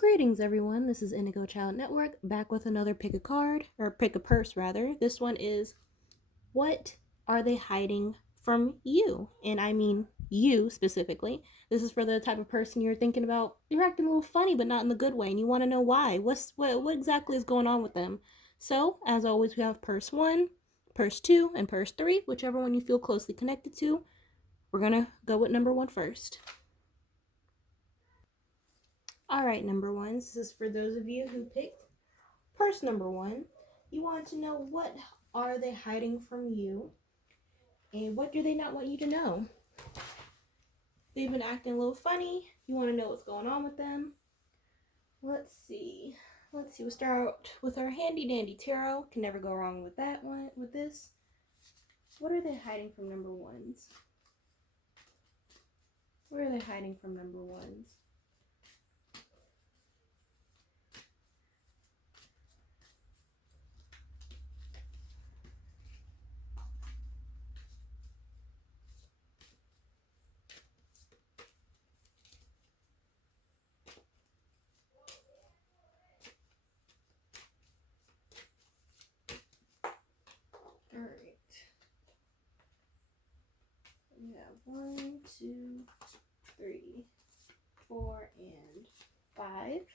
Greetings everyone, this is Indigo Child Network, back with another pick a card, or pick a purse rather. This one is, what are they hiding from you? And I mean you specifically. This is for the type of person you're thinking about, you're acting a little funny but not in the good way, and you want to know why. What exactly is going on with them? So, as always, we have purse 1, purse 2, and purse 3, whichever one you feel closely connected to. We're going to go with number 1 first. Alright, number 1, this is for those of you who picked purse number 1. You want to know, what are they hiding from you, and what do they not want you to know? They've been acting a little funny. You want to know what's going on with them. Let's see. We'll start out with our handy dandy tarot. Can never go wrong with that one. With this, what are they hiding from number 1s? What are they hiding from number 1s? Alright. We have 1, 2, 3, 4, and 5.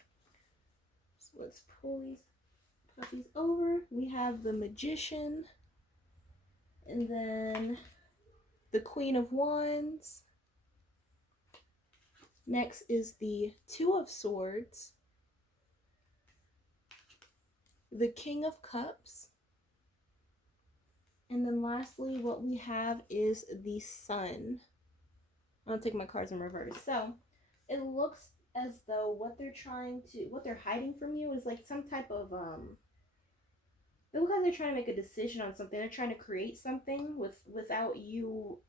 So let's pull these puppies over. We have the Magician, and then the Queen of Wands. Next is the Two of Swords, the King of Cups, and then lastly what we have is the Sun. I'm gonna take my cards in reverse. So it looks as though what they're hiding from you is like some type of they look like they're trying to make a decision on something. They're trying to create something without you,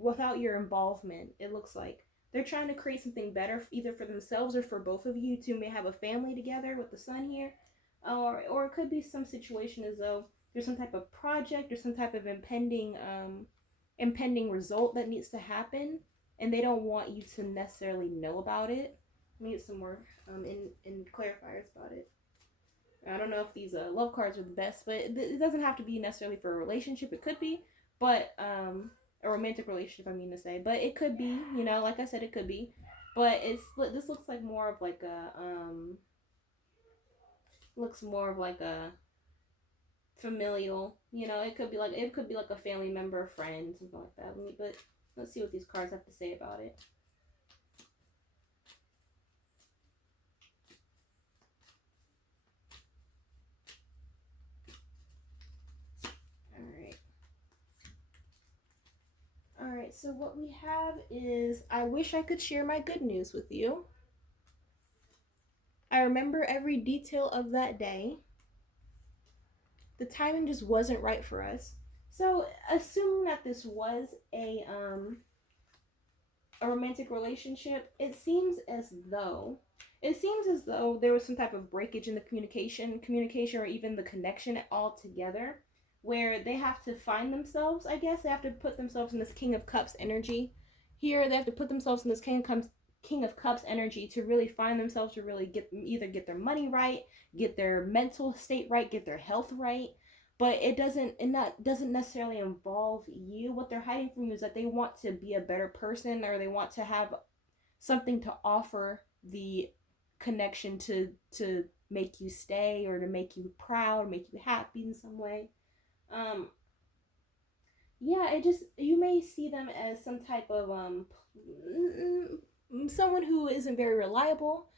without your involvement. It looks like they're trying to create something better, either for themselves or for both of you. Two may have a family together with the Sun here, or it could be some situation as though there's some type of project or some type of impending result that needs to happen, and they don't want you to necessarily know about it. Let me get some more in clarifiers about it. I don't know if these love cards are the best, but it doesn't have to be necessarily for a relationship. It could be, but a romantic relationship, I mean to say, but it could be, like I said, it could be, but this looks like more of like a familial, it could be like a family member, friend, something like that. But let's see what these cards have to say about it. Alright, so what we have is, I wish I could share my good news with you. I remember every detail of that day. The timing just wasn't right for us. So, assuming that this was a romantic relationship, it seems as though there was some type of breakage in the communication, or even the connection altogether, where they have to find themselves. I guess they have to put themselves in this King of Cups energy. Here, they have to put themselves in this King of Cups energy to really find themselves, to really get their money right, get their mental state right, get their health right. But it doesn't necessarily involve you. What they're hiding from you is that they want to be a better person, or they want to have something to offer the connection to make you stay, or to make you proud, or make you happy in some way. You may see them as some type of someone who isn't very reliable.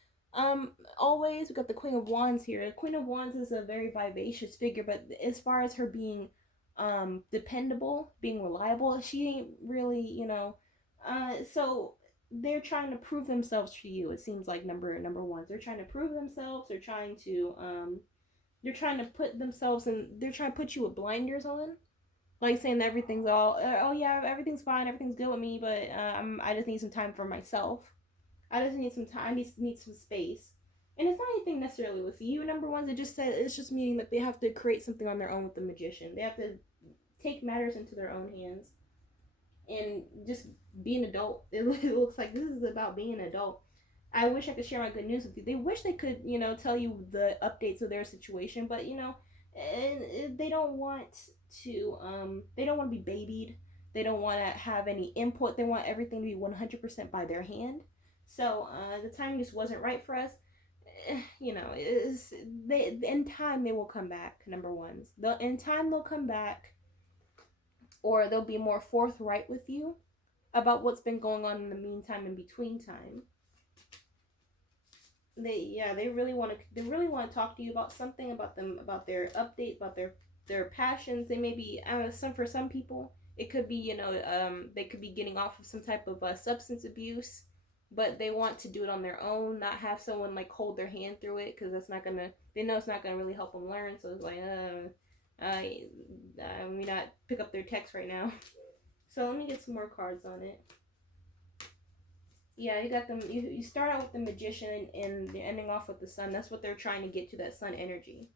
Always, we got the Queen of Wands here. The Queen of Wands is a very vivacious figure, but as far as her being dependable, being reliable, she ain't really, so they're trying to prove themselves to you. It seems like number 1s, they're trying to prove themselves. They're trying to put themselves in. They're trying to put you with blinders on, like saying that everything's everything's fine, everything's good with me, but I just need some time for myself. I just need some time. I need some space. And it's not anything necessarily with you, number 1s. It's just meaning that they have to create something on their own with the Magician. They have to take matters into their own hands and just be an adult. It looks like this is about being an adult. I wish I could share my good news with you. They wish they could, tell you the updates of their situation, but they don't want they don't want to be babied. They don't want to have any input. They want everything to be 100% by their hand. So the timing just wasn't right for us. Is they in time they will come back. Number ones, in time they'll come back, or they'll be more forthright with you about what's been going on in the meantime, in between time. They really want to talk to you about something, about them, about their update, about their passions. They may be for some people it could be they could be getting off of some type of substance abuse, but they want to do it on their own, not have someone like hold their hand through it, because they know it's not gonna really help them learn. So it's like we not pick up their text right now. So let me get some more cards on it. Yeah, you got them. You start out with the Magician and you're ending off with the Sun. That's what they're trying to get to, that Sun energy.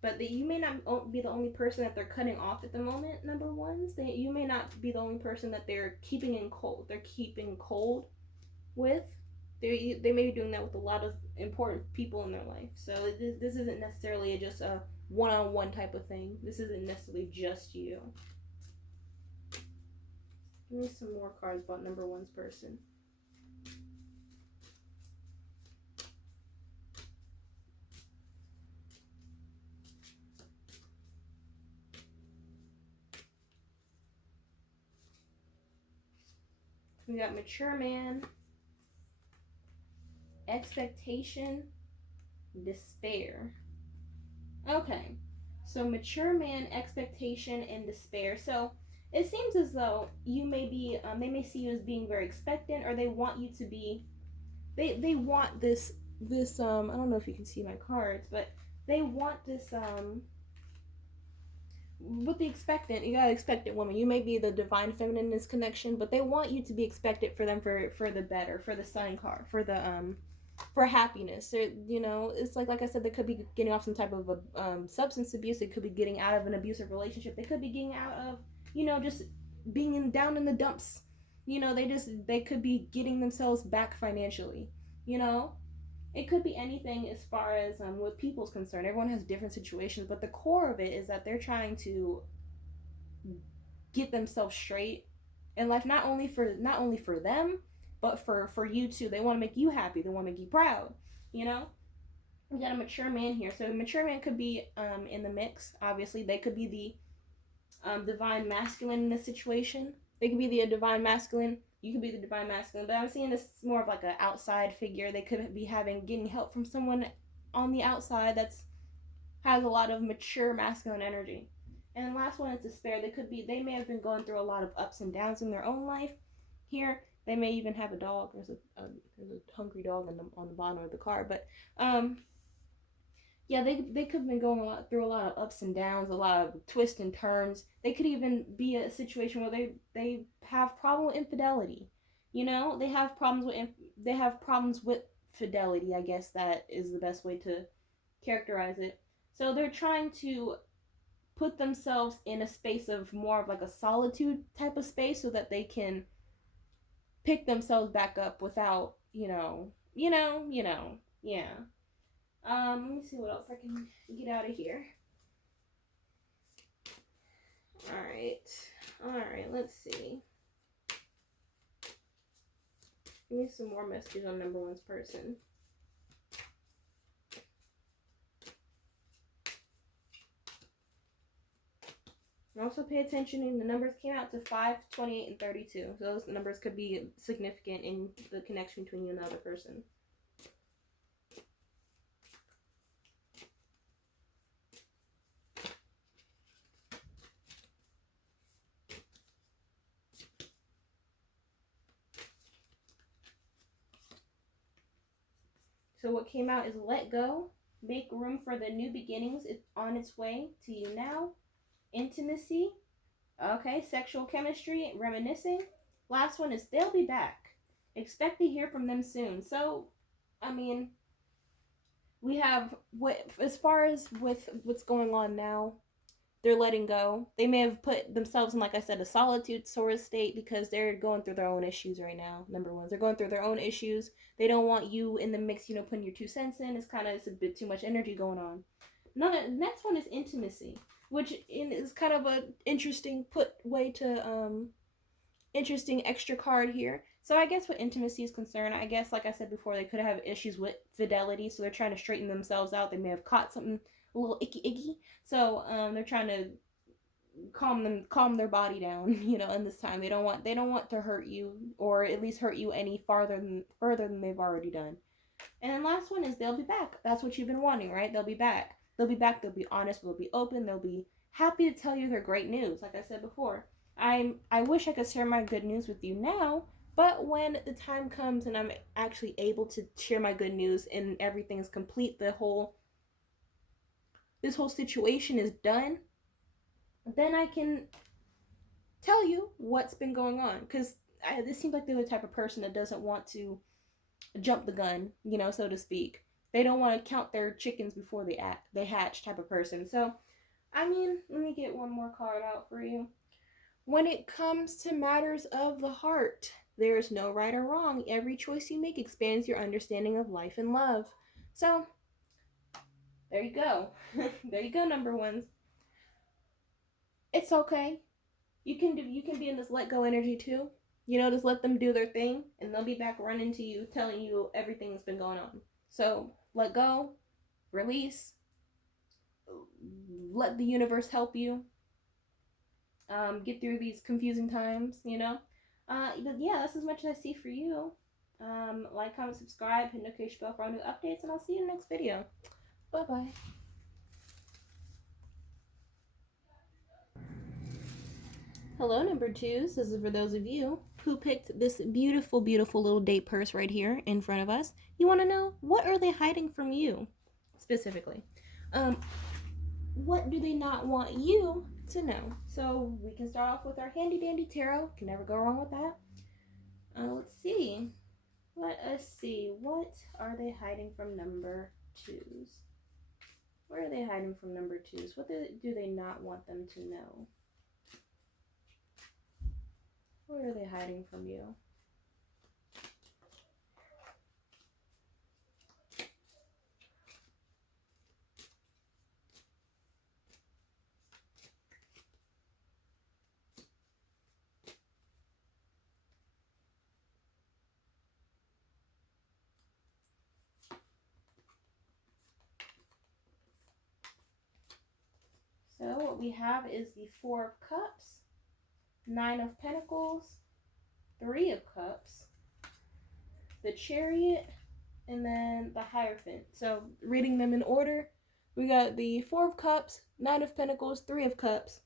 But you may not be the only person that they're cutting off at the moment. Number ones, you may not be the only person that they're keeping in cold. They're keeping cold with. They may be doing that with a lot of important people in their life. So this isn't necessarily just a one-on-one type of thing. This isn't necessarily just you. Give me some more cards about number one's person. We got mature man, expectation, despair. Okay, so mature man, expectation, and despair. So it seems as though you may be, they may see you as being very expectant, or they want you to be. They want this. I don't know if you can see my cards, but they want this with the expectant, you got expectant woman. You may be the divine feminine in this connection, but they want you to be expectant for them, for the better, for the Sun card, for happiness. So, it's like I said, they could be getting off some type of substance abuse. They could be getting out of an abusive relationship. They could be getting out of, just being down in the dumps. They could be getting themselves back financially. It could be anything as far as what people's concerned. Everyone has different situations, but the core of it is that they're trying to get themselves straight in life, not only for them, but for you too. They want to make you happy. They want to make you proud. We got a mature man here. So a mature man could be in the mix. Obviously, they could be the divine masculine in this situation. They could be the divine masculine. You could be the divine masculine, but I'm seeing this more of like an outside figure. They could be getting help from someone on the outside that's has a lot of mature masculine energy. And the last one is despair. They may have been going through a lot of ups and downs in their own life. Here, they may even have a dog. There's a hungry dog on the bottom of the card, but yeah, they could have been going through a lot of ups and downs, a lot of twists and turns. They could even be a situation where they have problem with infidelity. They have problems with fidelity. I guess that is the best way to characterize it. So they're trying to put themselves in a space of more of like a solitude type of space, so that they can pick themselves back up without, yeah. Let me see what else I can get out of here. Alright, let's see. Give me some more messages on number one's person. And also pay attention, the numbers came out to 5, 28, and 32. So those numbers could be significant in the connection between you and the other person. So what came out is let go, make room for the new beginnings. It's on its way to you now. Intimacy, okay, sexual chemistry, reminiscing. Last one is they'll be back. Expect to hear from them soon. So, we have as far as with what's going on now, they're letting go. They may have put themselves in, like I said, a solitude sort of state because they're going through their own issues right now. Number one, they're going through their own issues. They don't want you in the mix, putting your 2 cents in. It's a bit too much energy going on. Next one is intimacy, which is kind of a interesting interesting extra card here. So I guess what intimacy is concerned, I guess, like I said before, they could have issues with fidelity, so they're trying to straighten themselves out. They may have caught something a little icky, so they're trying to calm their body down, in this time. They don't want to hurt you, or at least hurt you any further than they've already done. And then last one is they'll be back. That's what you've been wanting, right? They'll be back. They'll be back. They'll be honest. They'll be open. They'll be happy to tell you their great news. Like I said before, I wish I could share my good news with you now, but when the time comes and I'm actually able to share my good news and everything is complete, this whole situation is done, then I can tell you what's been going on. Because this seems like they're the type of person that doesn't want to jump the gun, so to speak. They don't want to count their chickens before they hatch type of person. So, let me get one more card out for you. When it comes to matters of the heart, there is no right or wrong. Every choice you make expands your understanding of life and love. So, there you go. There you go, number ones. It's okay. You can be in this let go energy too. Just let them do their thing, and they'll be back running to you, telling you everything that's been going on. So, let go, release, let the universe help you get through these confusing times, But yeah, that's as much as I see for you. Like, comment, subscribe, hit the notification bell for all new updates, and I'll see you in the next video. Bye-bye. Hello, number twos. This is for those of you who picked this beautiful, beautiful little date purse right here in front of us. You want to know, what are they hiding from you, specifically? What do they not want you to know? So we can start off with our handy dandy tarot. Can never go wrong with that. Let's see. Let us see. What are they hiding from number twos? Where are they hiding from number twos? What do they not want them to know? What are they hiding from you? So what we have is the Four of Cups, Nine of Pentacles, Three of Cups, the Chariot, and then the Hierophant. So reading them in order, we got the Four of Cups, Nine of Pentacles, Three of Cups,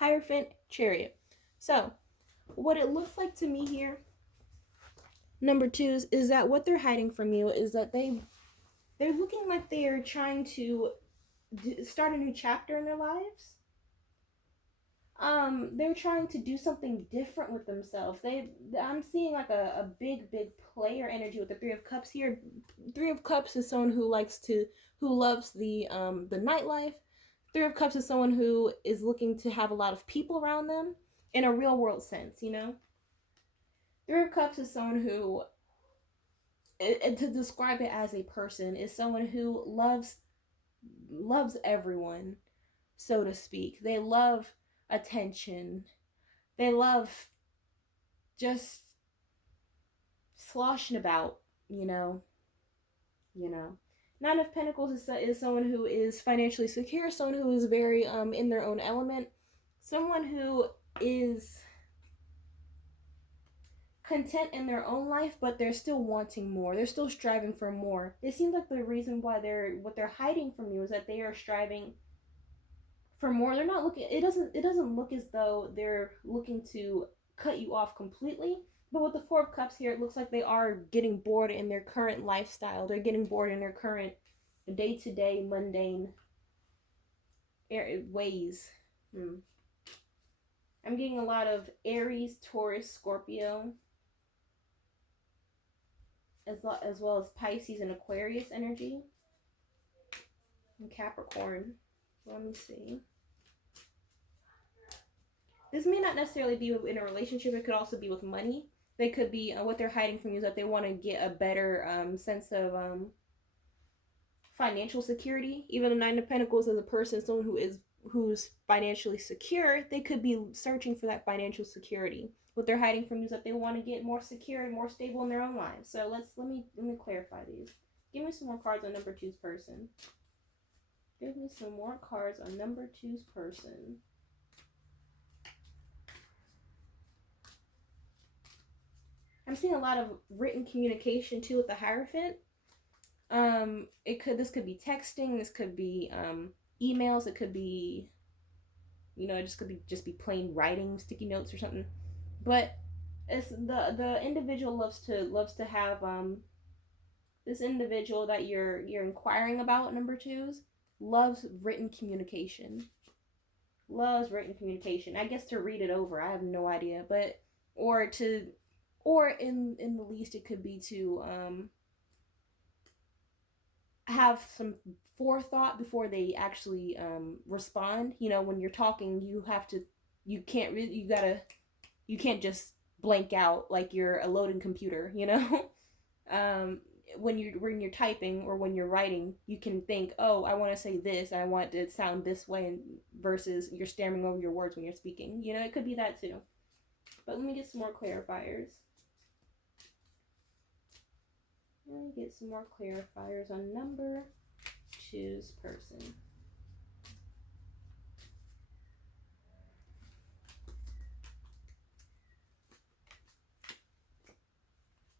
Hierophant, Chariot. So what it looks like to me here, number twos, is that what they're hiding from you is that they're looking like they are trying to start a new chapter in their lives. They're trying to do something different with themselves. I'm seeing like a big player energy with the Three of Cups here. Three of Cups is someone who loves the nightlife. Three of Cups is someone who is looking to have a lot of people around them in a real world sense, Three of Cups is someone who, to describe it as a person, is someone who loves everyone, so to speak. They love attention. They love just sloshing about, Nine of Pentacles is someone who is financially secure, someone who is very in their own element, someone who is content in their own life, but they're still wanting more. They're still striving for more. It seems like the reason why what they're hiding from you is that they are striving for more. They're not looking, it doesn't look as though they're looking to cut you off completely, but with the Four of Cups here, it looks like they are getting bored in their current lifestyle. They're getting bored in their current day-to-day mundane ways. I'm getting a lot of Aries, Taurus, Scorpio, as well as Pisces and Aquarius energy, and Capricorn. Let me see. This may not necessarily be in a relationship. It could also be with money. They could be what they're hiding from you is that they want to get a better sense of financial security. Even the Nine of Pentacles as a person, someone who's financially secure, they could be searching for that financial security. What they're hiding from you is that they want to get more secure and more stable in their own lives. So let me clarify these. Give me some more cards on number two's person. Give me some more cards on number two's person. I'm seeing a lot of written communication too with the Hierophant. This could be texting, this could be emails, it could be, it just be plain writing, sticky notes or something. But it's the individual loves to have this individual that you're inquiring about, number twos, loves written communication. Loves written communication. I guess to read it over, I have no idea, but or in the least it could be to have some forethought before they actually respond. When you're talking, you can't just blank out like you're a loading computer. When you're typing or when you're writing, you can think, oh, I want to say this, I want it to sound this way, versus you're stammering over your words when you're speaking. It could be that too. But let me get some more clarifiers. Let me get some more clarifiers on number two's person.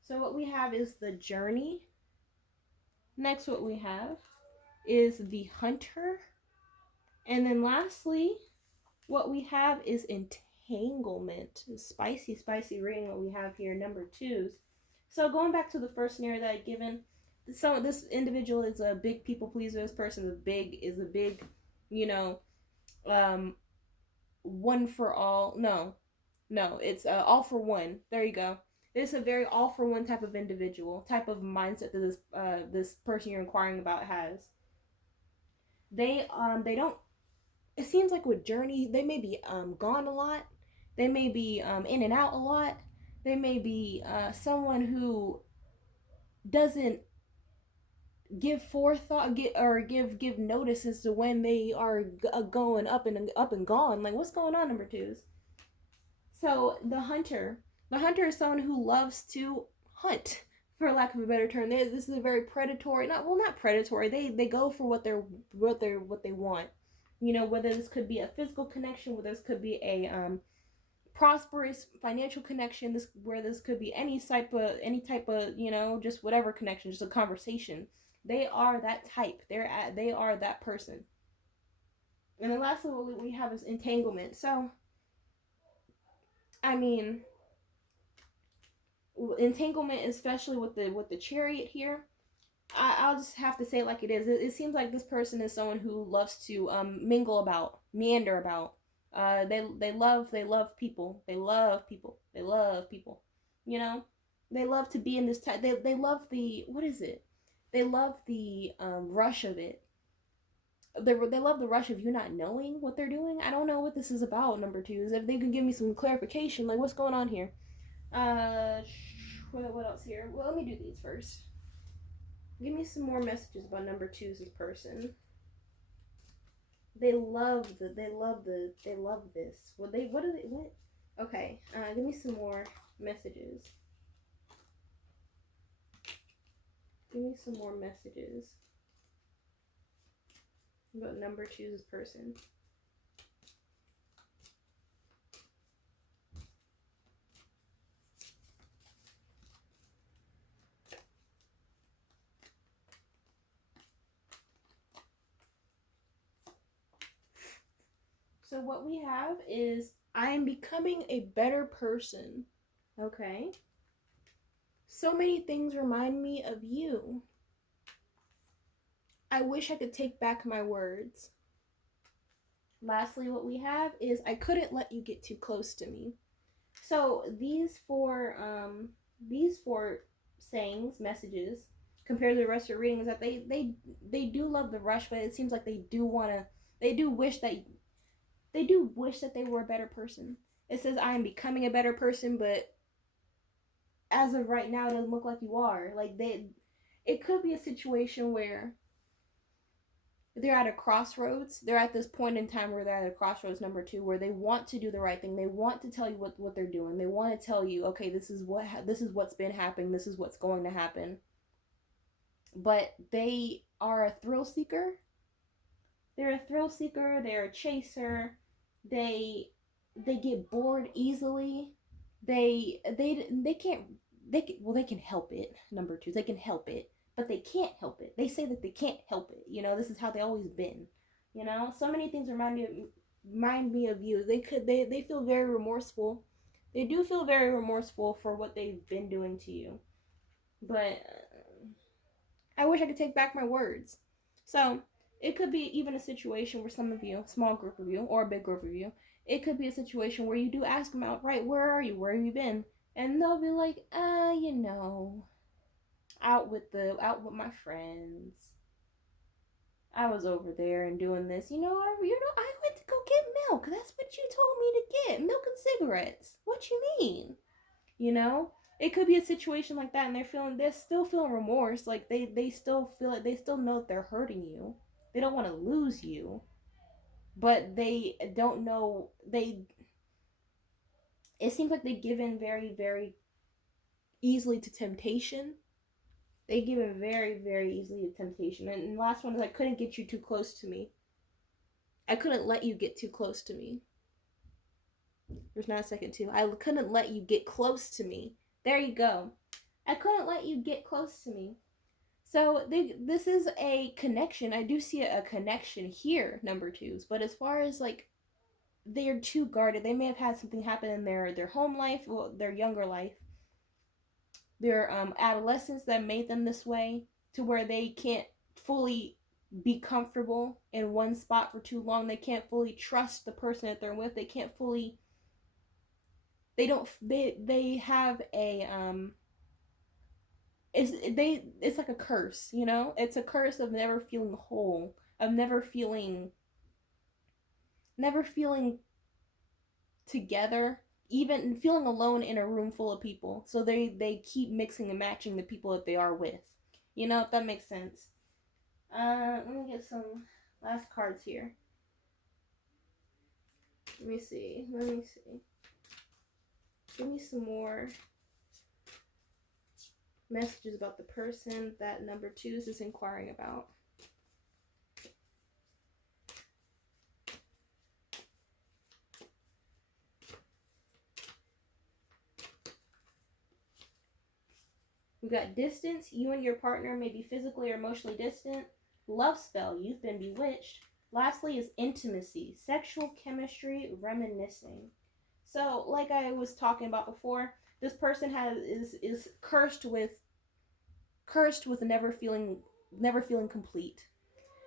So what we have is the Journey. Next, what we have is the Hunter. And then lastly, what we have is Entanglement. Spicy, spicy reading what we have here, number twos. So going back to the first scenario that I'd given, so this individual is a big people pleaser. This person is a big, one for all. No, it's all for one. There you go. It's a very all for one type of individual, type of mindset that this person you're inquiring about has. They don't. It seems like with Journey, they may be gone a lot. They may be in and out a lot. They may be someone who doesn't give forethought, give notice as to when they are going up and gone. Like, what's going on, number twos? So the hunter is someone who loves to hunt, for lack of a better term. This is a very predatory, not predatory. They go for what they want. Whether this could be a physical connection, whether this could be a prosperous financial connection, this could be any type of just whatever connection, just a conversation. They are that type. They are that person. And the last one we have is Entanglement. So I mean, Entanglement, especially with the Chariot here, I'll just have to say it like it is. It seems like this person is someone who loves to mingle about, meander about. They love people. They love people. They love people. They love to be in this type. They love the, what is it? They love the rush of it. They love the rush of you not knowing what they're doing. I don't know what this is about, number twos. If they can give me some clarification, like what's going on here. What else here? Well, let me do these first. Give me some more messages about number two's person. They love this. What? Okay, give me some more messages. Give me some more messages about number two's person. So what we have is, I am becoming a better person. Okay. So many things remind me of you. I wish I could take back my words. Lastly, what we have is, I couldn't let you get too close to me. So these four sayings, messages, compared to the rest of the reading, is that they do love the rush, but it seems like they do wish that they were a better person. It says I am becoming a better person, but as of right now, it doesn't look like you are. Like it could be a situation where they're at a crossroads. They're at this point in time where they're at a crossroads, number two, where they want to do the right thing. They want to tell you what they're doing. They want to tell you, okay, this is what's been happening. This is what's going to happen. But they are a thrill seeker. They're a thrill seeker. They're a chaser. They they get bored easily. They can't they can help it. Number two, they can help it, but they can't help it. They say that they can't help it. This is how they always been. So many things remind me of you. They feel very remorseful. They do feel very remorseful for what they've been doing to you. But I wish I could take back my words. So it could be even a situation where some of you, a small group of you, or a big group of you, it could be a situation where you do ask them outright, where are you? Where have you been? And they'll be like, out with my friends. I was over there and doing this. I went to go get milk. That's what you told me to get. Milk and cigarettes. What you mean? It could be a situation like that, and they're still feeling remorse. Like they still feel it. They still know that they're hurting you. They don't want to lose you, but they don't know. It seems like they give in very, very easily to temptation. They give in very, very easily to temptation. And the last one is, I couldn't get you too close to me. I couldn't let you get too close to me. There's not a second two. I couldn't let you get close to me. There you go. I couldn't let you get close to me. So this is a connection. I do see a connection here, number twos. But as far as like, they're too guarded. They may have had something happen in their home life, well, their younger life, their adolescence that made them this way, to where they can't fully be comfortable in one spot for too long. They can't fully trust the person that they're with. They can't fully. They don't. They have a It's like a curse. It's a curse of never feeling whole, of never feeling together, even feeling alone in a room full of people. So they keep mixing and matching the people that they are with. If that makes sense. Let me get some last cards here. Let me see. Give me some more messages about the person that number twos is inquiring about. We got distance. You and your partner may be physically or emotionally distant. Love spell. You've been bewitched. Lastly is intimacy, sexual chemistry, reminiscing. So, like I was talking about before, this person is cursed with never feeling complete.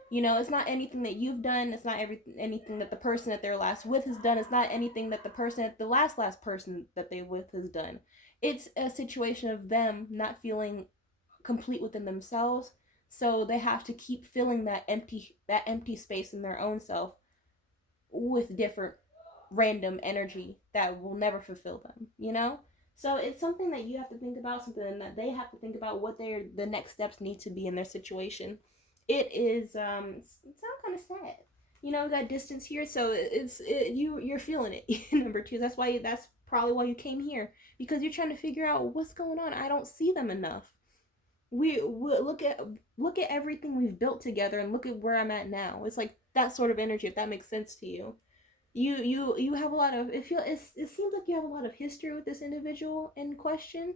It's not anything that you've done. It's not anything that the person that they're last with has done. It's not anything that the person that the last person that they with has done. It's a situation of them not feeling complete within themselves, so they have to keep filling that empty space in their own self with different random energy that will never fulfill them. So it's something that you have to think about, something that they have to think about, what the next steps need to be in their situation. It sounds kind of sad. That distance here, so you're feeling it. Number two, that's probably why you came here, because you're trying to figure out what's going on. I don't see them enough. We look at everything we've built together, and look at where I'm at now. It's like that sort of energy, if that makes sense to you. You have a lot of, it seems like you have a lot of history with this individual in question,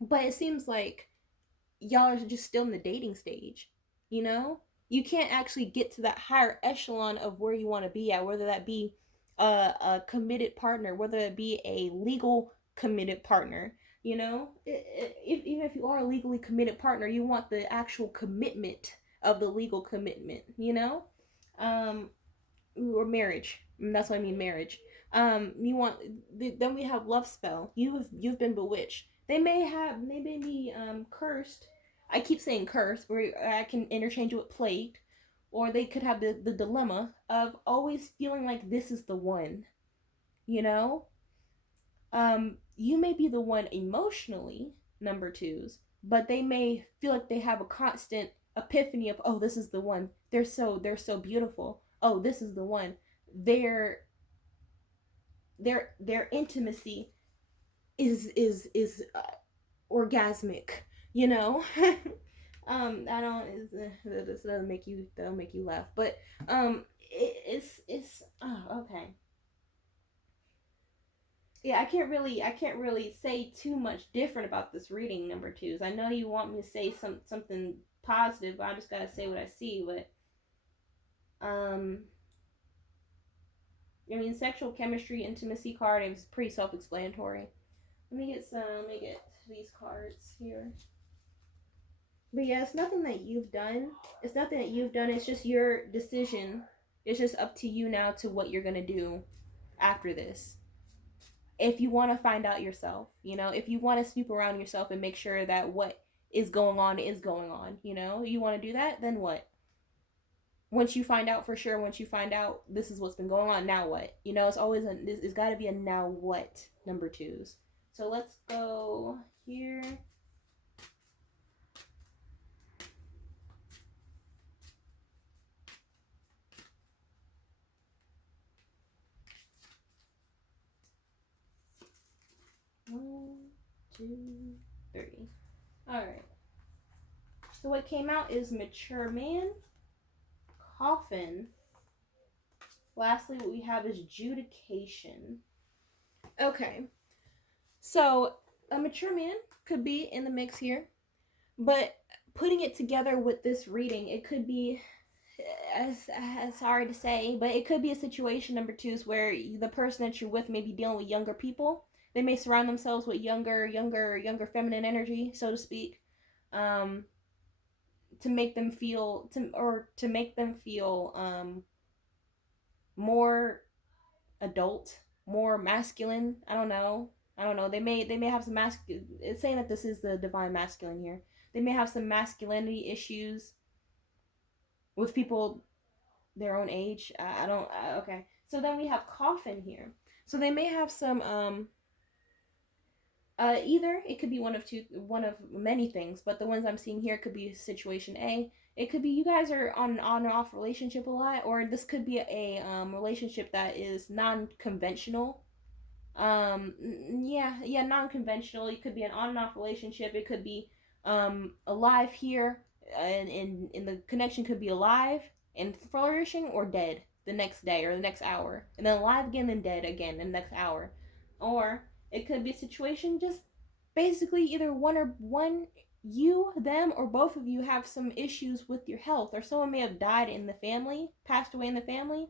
but it seems like y'all are just still in the dating stage. You can't actually get to that higher echelon of where you want to be at, whether that be a committed partner, whether it be a legal committed partner. Even if you are a legally committed partner, you want the actual commitment of the legal commitment. Or marriage. That's what I mean, marriage. You want. Then we have love spell. You've been bewitched. They may be cursed. I keep saying cursed, where I can interchange it with plagued, or they could have the dilemma of always feeling like this is the one. you know? You may be the one emotionally, number twos, but they may feel like they have a constant epiphany of, oh, this is the one. They're so beautiful. Oh, this is the one. Their their intimacy is orgasmic, you know. I don't. This that'll make you laugh, but it's oh, okay. Yeah, I can't really say too much different about this reading, number twos. I know you want me to say something positive, but I just gotta say what I see. But um, I mean, sexual chemistry, intimacy card is pretty self-explanatory. Let me get these cards here. But yeah, it's nothing that you've done. It's nothing that you've done. It's just your decision. It's just up to you now to what you're gonna do after this. If you want to find out yourself, if you want to snoop around yourself and make sure that what is going on, you want to do that, then what? Once you find out for sure, once you find out this is what's been going on, now what? It's always it's got to be a now what, number twos. So let's go here. One, two, three. All right. So what came out is mature man, coffin. Lastly, what we have is judication. Okay. So a mature man could be in the mix here, but putting it together with this reading, it could be, as hard to say, but it could be a situation, number twos, where the person that you're with may be dealing with younger people. They may surround themselves with younger feminine energy, so to speak, to make them feel more adult, more masculine. I don't know. They may have some masculine. It's saying that this is the divine masculine here. They may have some masculinity issues with people their own age. I don't. Okay. So then we have coffin here. So they may have some either it could be one of many things, but the ones I'm seeing here could be situation A. It could be you guys are on and off relationship a lot, or this could be a relationship that is non-conventional. Yeah, non-conventional. It could be an on and off relationship. It could be alive here, and in the connection could be alive and flourishing, or dead the next day or the next hour, and then alive again and dead again in the next hour. Or it could be a situation just basically either one you, them, or both of you have some issues with your health, or someone may have died in the family, passed away in the family.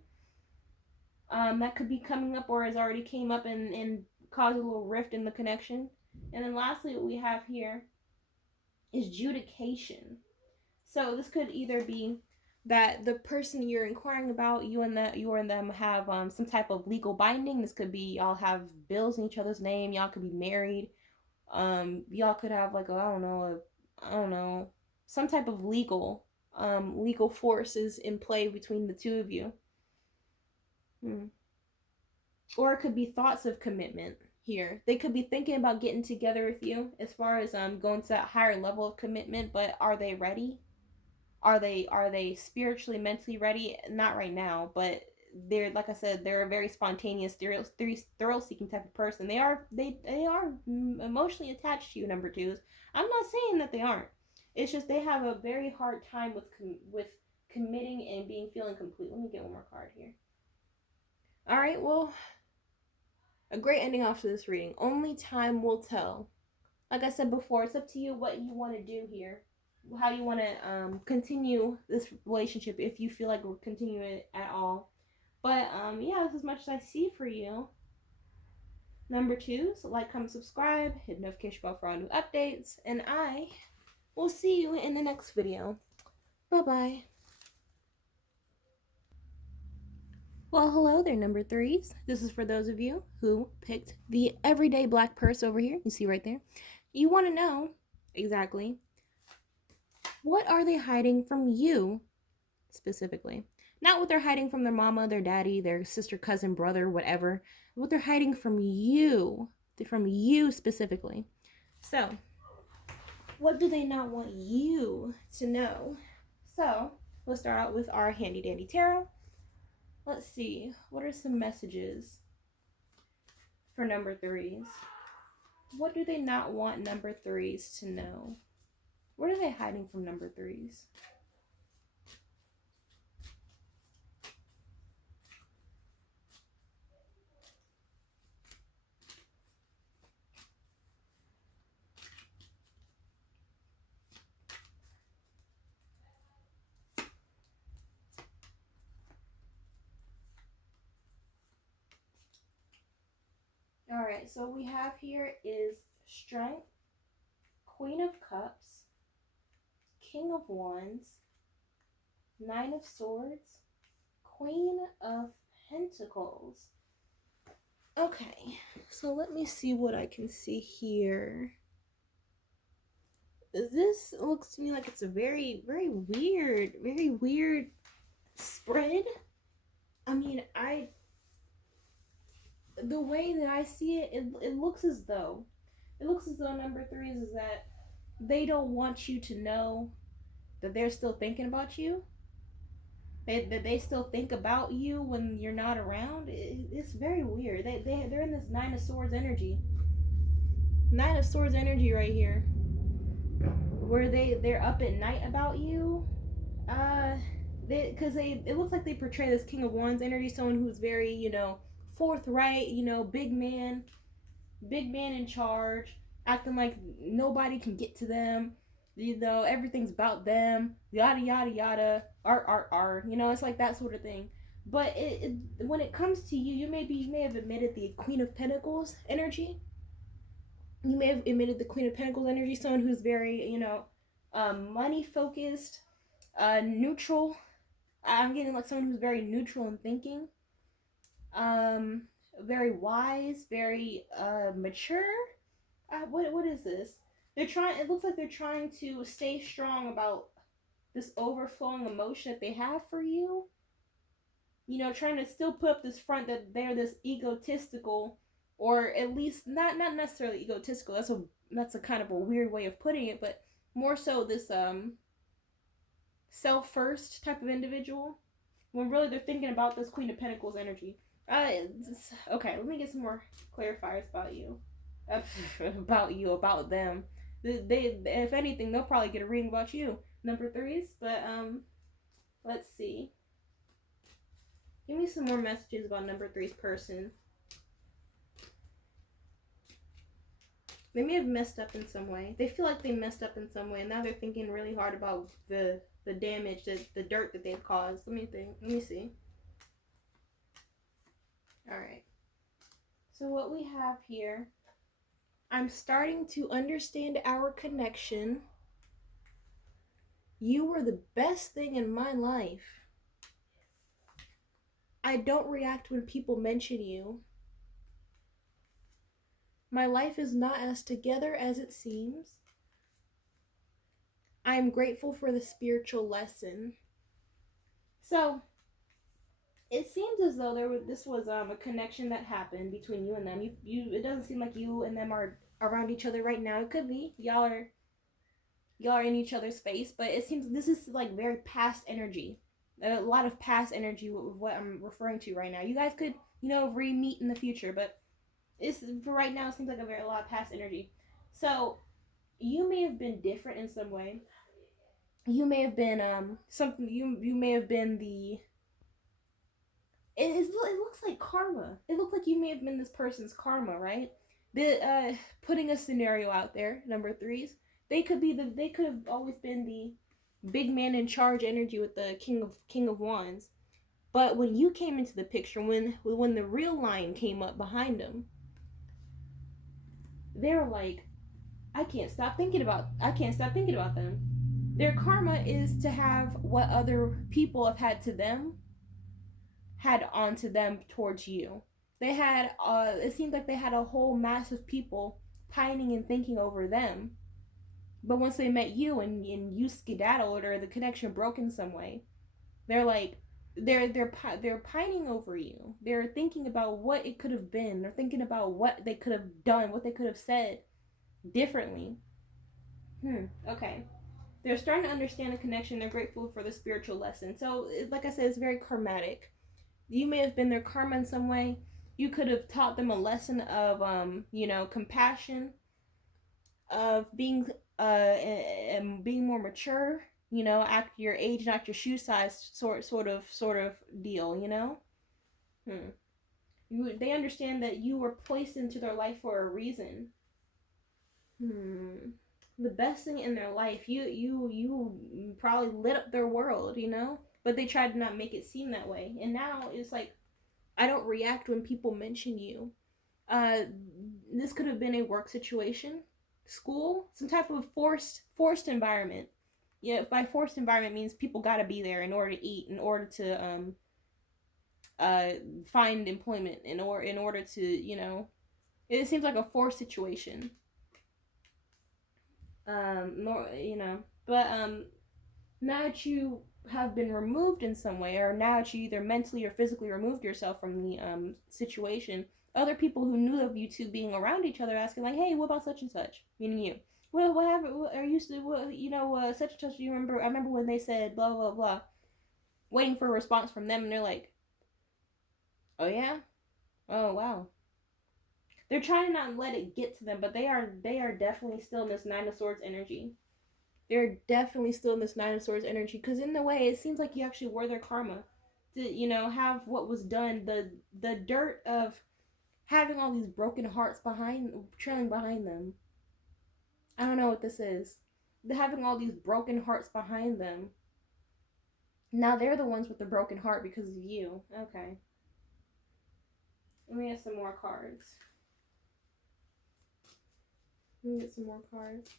That could be coming up or has already came up and caused a little rift in the connection. And then lastly, what we have here is judication. So this could either be that the person you're inquiring about, you and them have some type of legal binding. This could be y'all have bills in each other's name. Y'all could be married. Y'all could have like I don't know, some type of legal forces in play between the two of you. Or it could be thoughts of commitment here. They could be thinking about getting together with you as far as going to that higher level of commitment, but are they ready? Are they spiritually, mentally ready? Not right now, but they're, like I said, they're a very spontaneous, thrill seeking type of person. They are emotionally attached to you, number twos. I'm not saying that they aren't. It's just they have a very hard time with committing and feeling complete. Let me get one more card here. All right, well, a great ending off to this reading. Only time will tell. Like I said before, it's up to you what you want to do here, how you want to continue this relationship, if you feel like we're continuing it at all. But yeah, that's as much as I see for you. Number two, so like, comment, subscribe, hit the notification bell for all new updates, and I will see you in the next video. Bye-bye. Well, hello there, number threes. This is for those of you who picked the everyday black purse over here. You see right there. You want to know exactly what are they hiding from you specifically. Not what they're hiding from their mama, their daddy, their sister, cousin, brother, whatever. What they're hiding from you specifically. So, what do they not want you to know? So, let's start out with our handy dandy tarot. Let's see, what are some messages for number threes? What do they not want number threes to know? What are they hiding from number threes? All right, so we have here is Strength, Queen of Cups, King of Wands, Nine of Swords, Queen of Pentacles. Okay, so let me see what I can see here. This looks to me like it's a very, very weird spread. I mean, the way that I see it, it looks as though number threes is that they don't want you to know that they're still thinking about you. That they still think about you when you're not around. It's very weird. They're in this Nine of Swords energy. Nine of Swords energy right here, where they're up at night about you. Because it looks like they portray this King of Wands energy, someone who's very, forthright, big man in charge, acting like nobody can get to them. Everything's about them, yada yada yada, art. It's like that sort of thing. But when it comes to you, you may have admitted the Queen of Pentacles energy. You may have admitted the Queen of Pentacles energy, someone who's very, money focused, neutral. I'm getting like someone who's very neutral in thinking. Very wise, very mature. What is this? It looks like they're trying to stay strong about this overflowing emotion that they have for you. Trying to still put up this front that they're this egotistical, or at least not necessarily egotistical. That's a kind of a weird way of putting it, but more so this self first type of individual, when really they're thinking about this Queen of Pentacles energy. Okay, let me get some more clarifiers about you. About them. They, if anything, they'll probably get a reading about you, number threes. But let's see. Give me some more messages about number three's person. They may have messed up in some way. They feel like they messed up in some way, and now they're thinking really hard about the damage, the dirt that they've caused. Let me see. All right. So what we have here, I'm starting to understand our connection. You were the best thing in my life. I don't react when people mention you. My life is not as together as it seems. I am grateful for the spiritual lesson. So, it seems as though this was a connection that happened between you and them. It doesn't seem like you and them are around each other right now. It could be y'all are in each other's space, but it seems this is like very past energy. A lot of past energy with what I'm referring to right now. You guys could, re-meet in the future, but it's for right now. It seems like a lot of past energy. So you may have been different in some way. You may have been something. You may have been the. It looks like karma. It looks like you may have been this person's karma, right? Putting a scenario out there, number threes. They could have always been the big man in charge energy with the King of Wands. But when you came into the picture, when the real line came up behind them, they were like, I can't stop thinking about them. Their karma is to have what other people have had onto them towards you. They had it seemed like they had a whole mass of people pining and thinking over them. But once they met you and you skedaddled or the connection broke in some way, they're like, they're pining over you. They're thinking about what it could have been. They're thinking about what they could have done, what they could have said differently. Okay. They're starting to understand the connection. They're grateful for the spiritual lesson. So, like I said, it's very karmatic. You may have been their karma in some way. You could have taught them a lesson of, compassion, of being, and being more mature. Act your age, not your shoe size, sort of deal. They understand that you were placed into their life for a reason. The best thing in their life. You probably lit up their world, but they tried to not make it seem that way. And now it's like, I don't react when people mention you. This could have been a work situation, school, some type of forced environment. Yeah, by forced environment means people got to be there in order to eat, in order to find employment, in order to it seems like a forced situation. More, but now that you have been removed in some way, or now that you either mentally or physically removed yourself from the situation, other people who knew of you two being around each other asking like, "Hey, what about such and such?" Meaning you. Well, what happened? What, are you still, such and such? Do you remember? I remember when they said blah blah blah, waiting for a response from them, and they're like, "Oh yeah, oh wow." They're trying to not let it get to them, but they are definitely still in this Nine of Swords energy. They're definitely still in this Nine of Swords energy, because in the way it seems like you actually were their karma to have what was done, the dirt of having all these broken hearts trailing behind them. I don't know what this is. They're having all these broken hearts behind them. Now they're the ones with the broken heart because of you. Okay. Let me get some more cards. Let me get some more cards.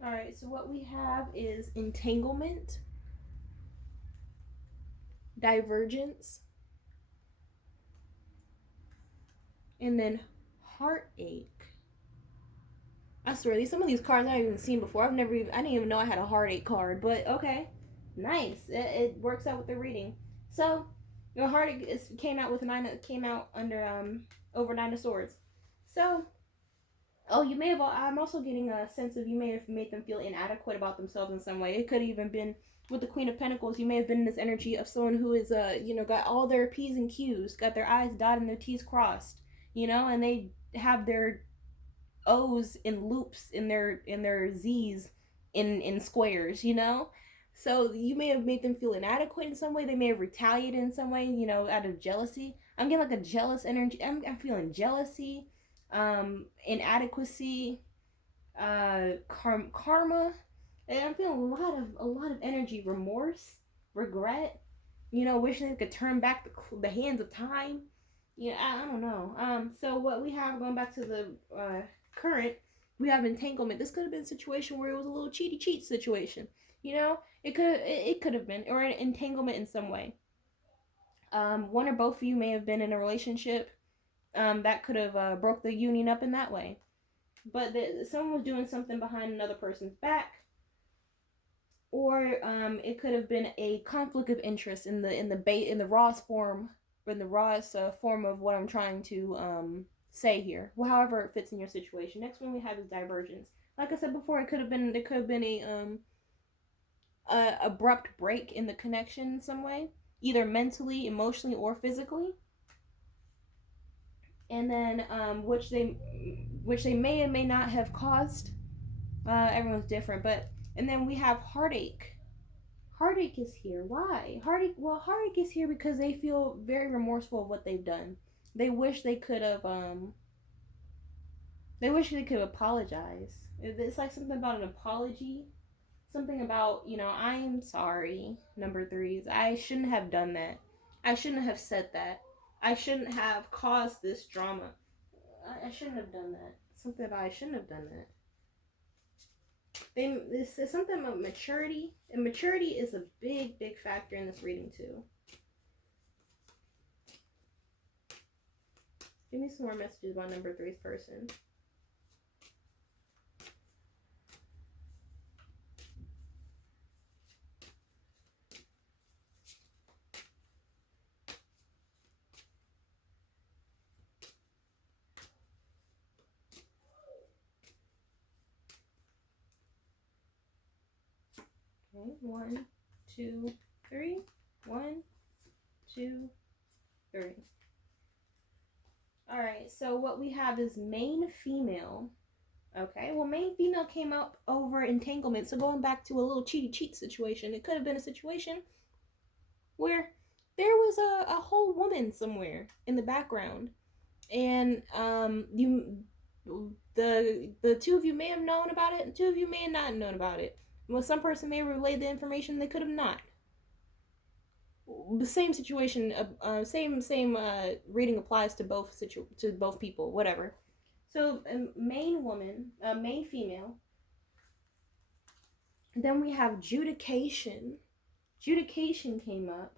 Alright, so what we have is entanglement, divergence, and then heartache. I swear, some of these cards I've even seen before. I didn't even know I had a heartache card, but okay. Nice. It works out with the reading. So, your heartache came out under over Nine of Swords. So, you may have. I'm also getting a sense of you may have made them feel inadequate about themselves in some way. It could have even been with the Queen of Pentacles. You may have been in this energy of someone who is got all their P's and Q's, got their I's dotted and their T's crossed, and they have their O's in loops, in their Z's in squares. So you may have made them feel inadequate in some way. They may have retaliated in some way, out of jealousy. I'm getting like a jealous energy. I'm feeling jealousy, inadequacy, karma, and I'm feeling a lot of energy, remorse, regret. Wishing they could turn back the hands of time. I don't know. So what we have, going back to the current, we have entanglement. This could have been a situation where it was a little cheaty cheat situation. It could have been, or an entanglement in some way. One or both of you may have been in a relationship that could have broke the union up in that way. But someone was doing something behind another person's back, or it could have been a conflict of interest in the rawest form, in the rawest form of what I'm trying to say here. Well, however it fits in your situation. Next one we have is divergence. Like I said before, it could have been a abrupt break in the connection in some way, either mentally, emotionally, or physically. And then which they may or may not have caused. Everyone's different, but and then we have heartache. Heartache is here. Why? Heartache is here because they feel very remorseful of what they've done. They wish they could have apologize. It's like something about an apology. Something about, I'm sorry, number threes. I shouldn't have done that. I shouldn't have said that. I shouldn't have caused this drama. I shouldn't have done that. Something about I shouldn't have done that. This is something about maturity, and maturity is a big factor in this reading too. Give me some more messages about number three's person. Okay, 1, 2, 3. 1, 2, 3. All right, so what we have is main female. Okay, well, main female came up over entanglement. So going back to a little cheaty cheat situation, it could have been a situation where there was a whole woman somewhere in the background, and the two of you may have known about it, and two of you may have not known about it. Well, some person may have relayed the information, they could have not. The same situation, same reading applies to both people, whatever. So main woman, main female. Then we have judication. Judication came up.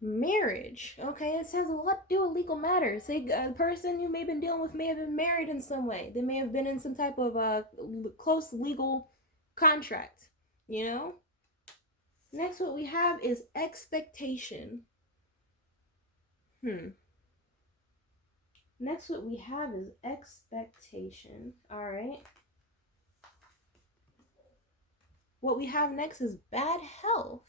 Marriage. Okay, this has a lot to do with legal matters. The person you may have been dealing with may have been married in some way. They may have been in some type of close legal contract, you know? Next, what we have is expectation. Next, what we have is expectation. All right. What we have next is bad health.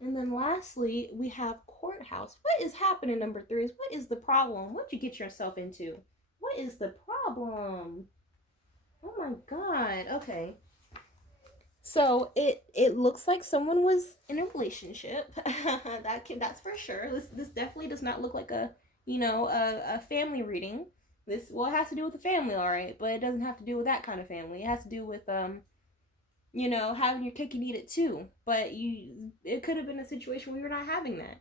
And then lastly, we have courthouse. What is happening, number three? What is the problem? What'd you get yourself into? What is the problem? Oh my God. Okay. So it looks like someone was in a relationship. That's for sure. This definitely does not look like a family reading. It has to do with the family, all right, but it doesn't have to do with that kind of family. It has to do with having your cake and eat it too. But it could have been a situation where you're not having that.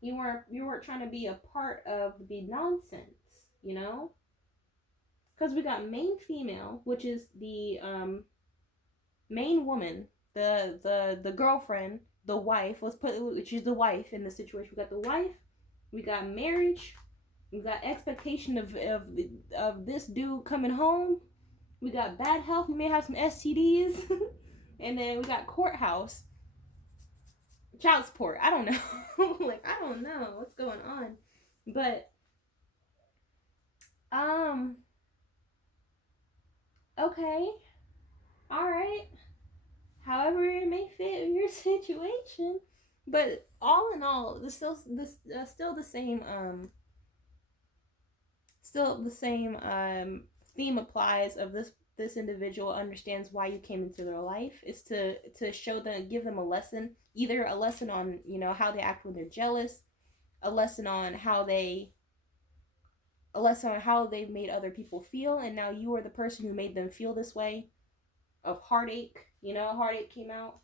You weren't trying to be a part of the nonsense, because we got main female, which is the main woman, the girlfriend, the wife. She's the wife in the situation. We got the wife, we got marriage, we got expectation of this dude coming home. We got bad health. We may have some STDs, and then we got courthouse, child support. I don't know, I don't know what's going on, but okay, all right. However, it may fit your situation, but all in all, still the same. Still the same theme applies of this individual understands why you came into their life. Is to show them, give them a lesson, either a lesson on how they act when they're jealous, a lesson on how they've made other people feel, and now you are the person who made them feel this way, of heartache. Heartache came out.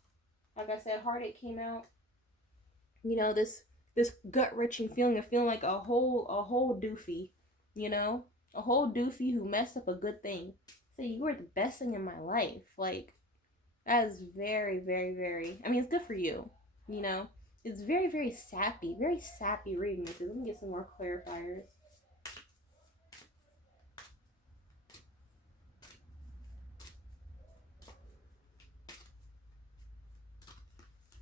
Like I said, heartache came out. This gut-wrenching feeling of feeling like a whole doofy, a whole doofy who messed up a good thing. Say, you were the best thing in my life. Like, that is very, very, very, I mean, it's good for you, It's very, very sappy reading this. Let me get some more clarifiers.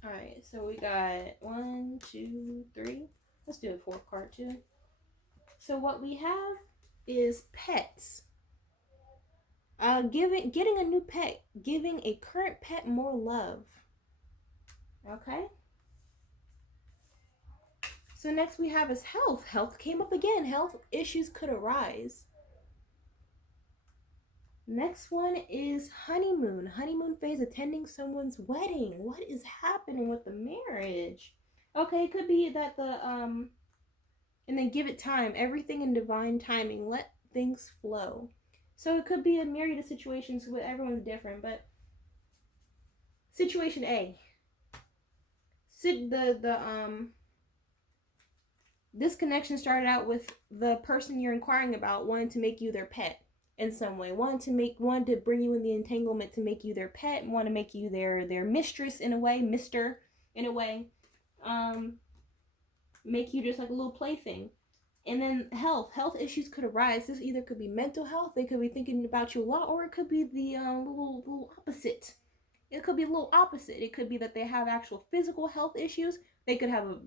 Alright, so we got 1, 2, 3. Let's do a fourth card too. So what we have is pets. Getting a new pet, giving a current pet more love. Okay. So next we have is health. Health came up again. Health issues could arise. Next one is honeymoon. Honeymoon phase, attending someone's wedding. What is happening with the marriage? Okay, it could be that and then give it time. Everything in divine timing. Let things flow. So it could be a myriad of situations where everyone's different, but situation A. This connection started out with the person you're inquiring about wanting to make you their pet in some way, wanted to bring you in the entanglement to make you their pet, want to make you their mistress in a way, mister in a way. make you just like a little plaything. And then health issues could arise. This either could be mental health, they could be thinking about you a lot, or it could be the little opposite. It could be a little opposite. It could be that they have actual physical health issues. They could have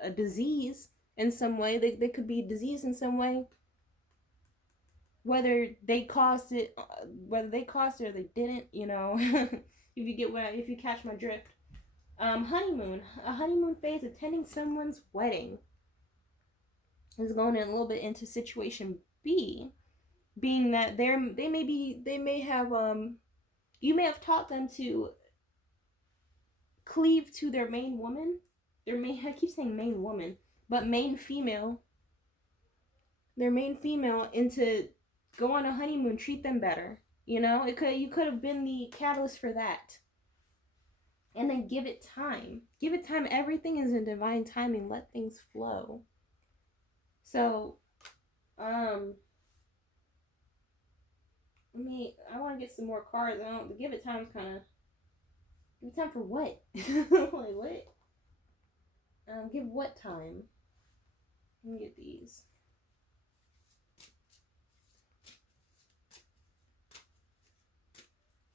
a disease in some way. They could be diseased in some way. Whether they caused it, or they didn't, if you catch my drift. Honeymoon. A honeymoon phase, attending someone's wedding, is going in a little bit into situation B, being that you may have taught them to cleave to their main woman. I keep saying main woman, but main female. Their main female, into go on a honeymoon, treat them better. You could have been the catalyst for that. And then give it time. Give it time. Everything is in divine timing. Let things flow. So, I want to get some more cards. Give it time's kind of. Give it time for what? Like, what? Give what time? Let me get these.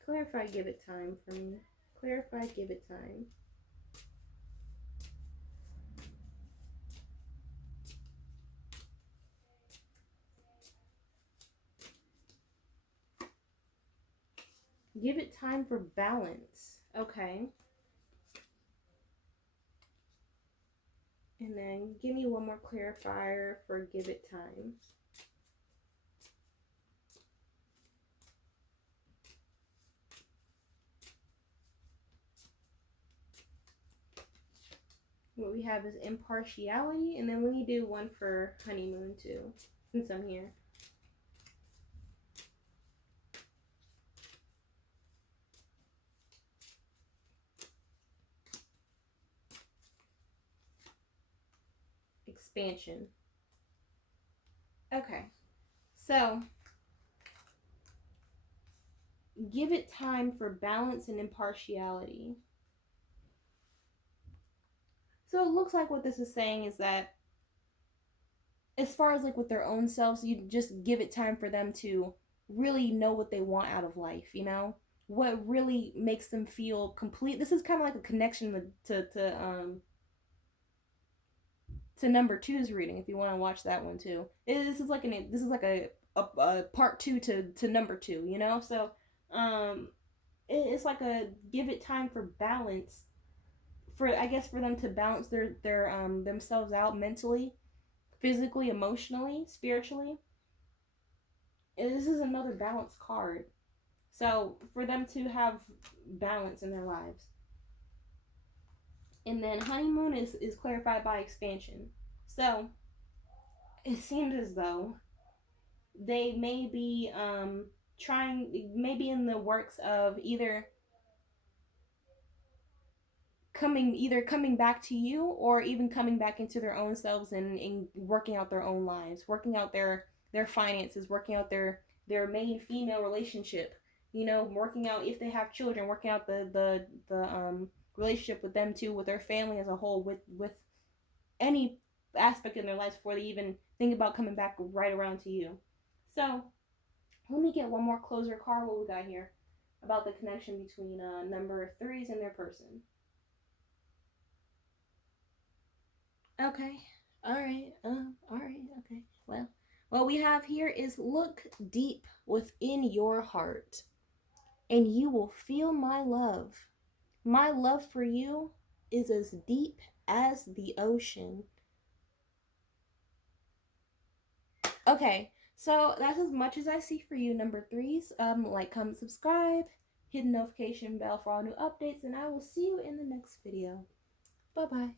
Clarify, give it time for me. Clarify, give it time. Give it time for balance. Okay. And then give me one more clarifier for give it time. What we have is impartiality, and then let me do one for honeymoon too, since I'm here. Expansion. Okay, so give it time for balance and impartiality. So it looks like what this is saying is that as far as like with their own selves, you just give it time for them to really know what they want out of life, what really makes them feel complete. This is kind of like a connection to number two's reading, if you want to watch that one too. This is like a part two to number two, So it's like a give it time for balance, for them to balance their themselves out mentally, physically, emotionally, spiritually. And this is another balance card. So for them to have balance in their lives. And then honeymoon is clarified by expansion. So it seems as though they may be maybe in the works of either coming back to you, or even coming back into their own selves and working out their own lives, working out their finances, working out their main female relationship, working out if they have children, working out the relationship with them too, with their family as a whole, with any aspect in their lives before they even think about coming back right around to you. So let me get one more closer card. What we got here about the connection between number threes and their person. Okay. All right. Okay. Well, what we have here is look deep within your heart, and you will feel my love. My love for you is as deep as the ocean. Okay, so that's as much as I see for you, number threes. Like, comment, subscribe, hit the notification bell for all new updates, and I will see you in the next video. Bye-bye.